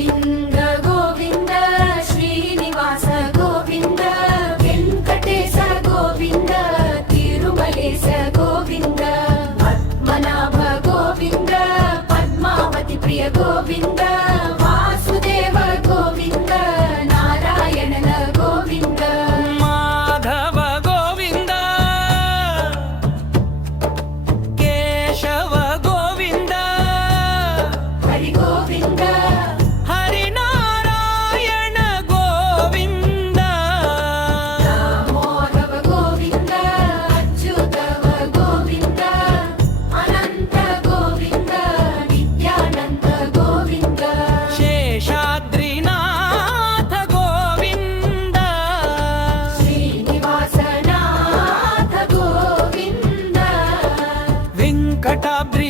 Govinda Govinda Srinivasa Govinda Venkatesha Govinda Tirumalesha Govinda Padmanabha Govinda Padmavati Priya Govinda Vasudeva Govinda నారాయణన Govinda Madhava Govinda Keshava Govinda Hari Govinda Harinarayana Govinda Damodara Govinda అచ్యుతవ Govinda Anantha Govinda Nityananda Govinda శేషాద్రినాథ Govinda శ్రీనివాసనాథ Govinda Venkatadri